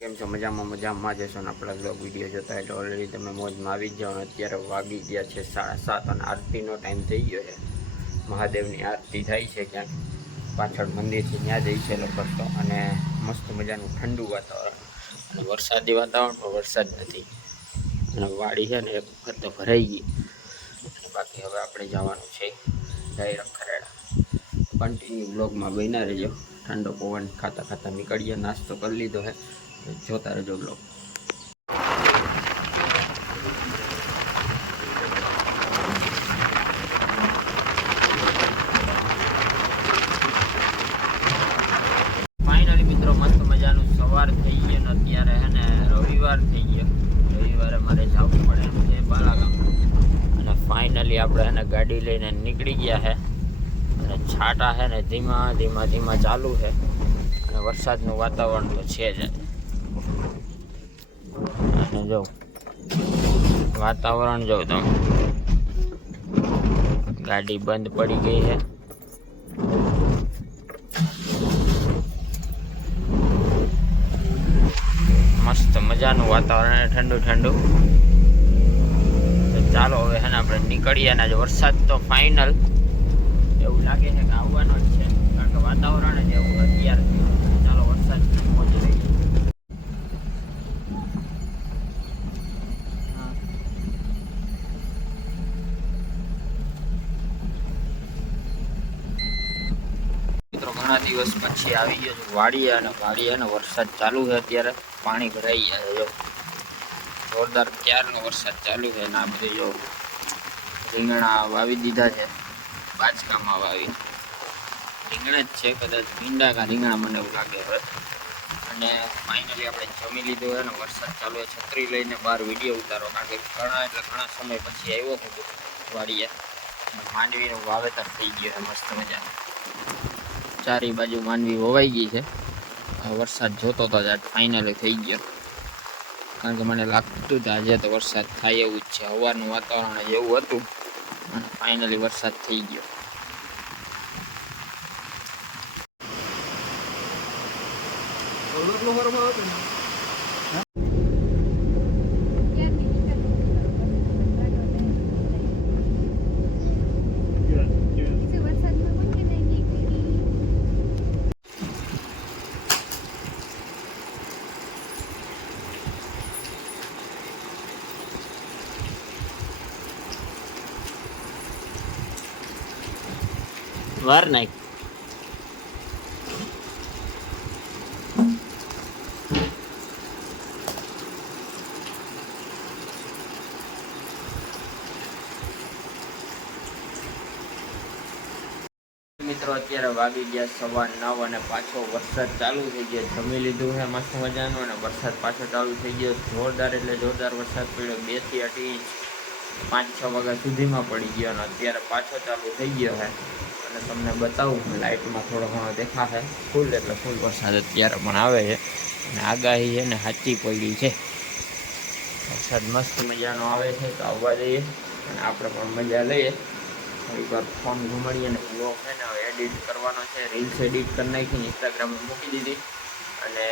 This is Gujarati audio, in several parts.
કેમ છો? મજામાં જશો ને આપણા બ્લોગ વિડીયો જોતા એટલે ઓલરેડી તમે મોજમાં આવી જ જાઓ. અત્યારે વાગી ગયા છે 7:30 અને આરતીનો ટાઈમ થઈ ગયો છે. મહાદેવની આરતી થાય છે ક્યાંક પાછળ મંદિરથી ત્યાં જઈ છે લગભગ તો. અને મસ્ત મજાનું ઠંડુ વાતાવરણ અને વરસાદી વાતાવરણ, પણ વરસાદ નથી. અને વાડી છે ને એક વખત તો ભરાઈ ગઈ. અને બાકી હવે આપણે જવાનું છે ડાયરેક્ટ ખરેડા. કન્ટિન્યુ બ્લોગમાં બન્યા રહેજો. ઠંડો પવન ખાતા ખાતા નીકળીએ. નાસ્તો કરી લીધો હે, જોતા રહેજો બ્લોગ. ફાઇનલી મિત્રો મસ્ત મજાનું સવાર થઈ ગયો ને અત્યારે હે ને રવિવાર થઈ ગયો. રવિવારે મારે જવું પડે એમ છે બાલાગામ. અને ફાઇનલી આપણે હે ને ગાડી લઈને નીકળી ગયા છે. અને છાંટા છે ને ધીમા ધીમા ચાલુ છે. અને વરસાદનું વાતાવરણ તો છે જ. અને જો વાતાવરણ જો તમે, ગાડી બંધ પડી ગઈ છે. મસ્ત મજાનું વાતાવરણ, ઠંડુ ઠંડુ. ચાલો હવે હે ને આપણે નીકળીએ. અને વરસાદ તો ફાઇનલ એવું લાગે છે કે આવવાનો જ છે, કારણ કે વાતાવરણ જ એવું અત્યારે. ચાલો વરસાદ પહોંચી રહી. મિત્રો ઘણા દિવસ પછી આવી ગયો છું વાડીએ. અને વાડીએ ને વરસાદ ચાલુ છે અત્યારે. પાણી ભરાઈ ગયા છે જો, જોરદાર ક્યારનો વરસાદ ચાલુ છે. ને આ બધું જો રીંગણા વાવી દીધા છે, બાજકામાં વાવી. રીંગણા જ છે, કદાચ ભીંડા કા રીંગણા મને એવું લાગે હવે. અને ફાઇનલી આપણે જમી લીધું હોય ને વરસાદ ચાલુ હોય. છત્રી લઈને બહાર વિડીયો ઉતારો, કારણ કે ઘણા સમય પછી આવ્યો હતો વાડીએ. માંડવીનું વાવેતર થઈ ગયું છે મસ્ત મજાનું. ચારે બાજુ માંડવી વવાઈ ગઈ છે. વરસાદ જોતો તો આજ ફાઇનલી થઈ ગયો, કારણ કે મને લાગતું હતું આજે તો વરસાદ થાય એવું જ છે. સવારનું વાતાવરણ એવું હતું અને ફાઇનલી વરસાદ થઈ ગયો. વાર નાખ. મિત્રો અત્યારે વાગી ગયા 9:15 અને પાછો વરસાદ ચાલુ થઈ ગયો. જમી લીધું છે મસ્ત મજાનું અને વરસાદ પાછો ચાલુ થઈ ગયો. જોરદાર એટલે જોરદાર વરસાદ પડ્યો. 2 થી 8 ઇંચ 5-6 વાગ્યા સુધીમાં પડી ગયો. અને અત્યારે પાછો ચાલુ થઈ ગયો છે. અને તમને બતાવું, લાઇટમાં થોડો ઘણો દેખાશે. ફૂલ એટલે ફૂલ વરસાદ અત્યારે પણ આવે છે. અને આગાહી છે ને સાચી પડી છે. વરસાદ મસ્ત મજાનો આવે છે તો આવવા દઈએ અને આપણે પણ મજા લઈએ. એક વાર ફોન ઘુમાડીએ અને બ્લોગ છે ને હવે એડિટ કરવાનો છે. રીલ્સ એડિટ કરી નાખીને ઇન્સ્ટાગ્રામમાં મૂકી દીધી. અને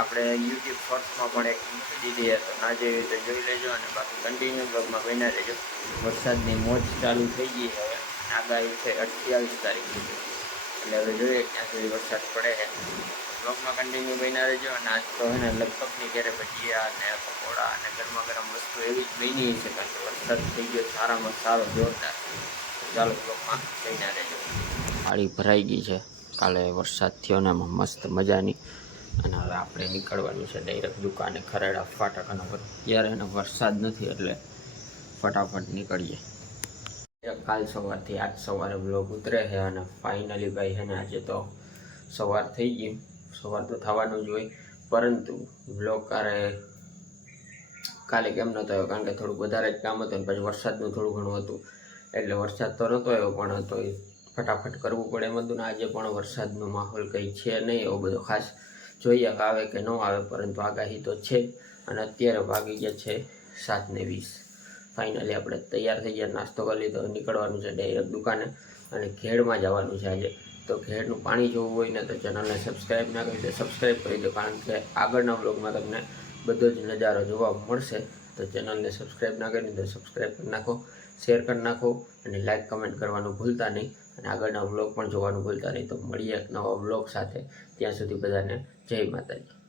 આપણે યુટ્યુબ શોર્ટ્સમાં પણ એક મૂકી દીધી. તો ના જેવી તો જોઈ લેજો. અને બાકી કન્ટિન્યુ બ્લોગમાં બન્યા રહેજો. વરસાદની મોજ ચાલુ થઈ ગઈ છે હવે. આગાહી છે 28 તારીખ સુધી. એટલે હવે જોઈએ ક્યાં સુધી વરસાદ પડે છે. બ્લોગમાં કન્ટિન્યુ બન્યા રહેજો. અને આજ તો છે ને લગભગની ઘરે ભજીયા અને પકોડા અને ગરમા ગરમ વસ્તુ એવી જ બની છે, કારણ કે વરસાદ થઈ ગયો સારામાં સારો જોરદાર. ચાલો બ્લોગમાં બન્યા રહેજો. પાણી ભરાઈ ગઈ છે, કાલે વરસાદ થયો ને એમાં મસ્ત મજાની. અને હવે આપણે નીકળવાનું છે ડાયરેક્ટ દુકાને ખરેડા ફાટક. અને અત્યારે એને વરસાદ નથી એટલે ફટાફટ નીકળીએ. કાલ સવારથી આજ સવારે બ્લોગ ઉતરે છે. અને ફાઇનલી ભાઈ છે ને આજે તો સવાર થઈ ગઈ. સવાર તો થવાનું જ હોય, પરંતુ બ્લોગ કાલે કેમ નહોતો આવ્યો, કારણ કે થોડુંક વધારે જ કામ હતું. અને પછી વરસાદનું થોડું ઘણું હતું, એટલે વરસાદ તો નહોતો આવ્યો, પણ તો ફટાફટ કરવું પડે એમ હતું. ને આજે પણ વરસાદનો માહોલ કંઈ છે નહીં એવો બધો ખાસ. જોઈએ આવે કે ન આવે, પરંતુ આગાહી તો છે. અને અત્યારે વાગી ગયા છે 7:20. ફાઇનલી આપણે તૈયાર થઈ ગયા, નાસ્તો કરી લીધો, નીકળવાનું છે ડાયરેક્ટ દુકાને. અને ખેડમાં જવાનું છે આજે. તો ઘેરનું પાણી જોવું હોય ને તો ચેનલને સબસ્ક્રાઈબ ના કરી દો, સબસ્ક્રાઈબ કરી દો, કારણ કે આગળના વ્લોગમાં તમને બધો જ નજારો જોવા મળશે. તો ચેનલને સબસ્ક્રાઈબ ના કરી દો, સબસ્ક્રાઈબ કરી નાખો, શેર કરી નાખો અને લાઈક કમેન્ટ કરવાનું ભૂલતા નહીં. અને આગળના વ્લોગ પણ જોવાનું ભૂલતા નહીં. તો મળીએ એક નવા વ્લોગ સાથે. ત્યાં સુધી બધાને જય માતાજી.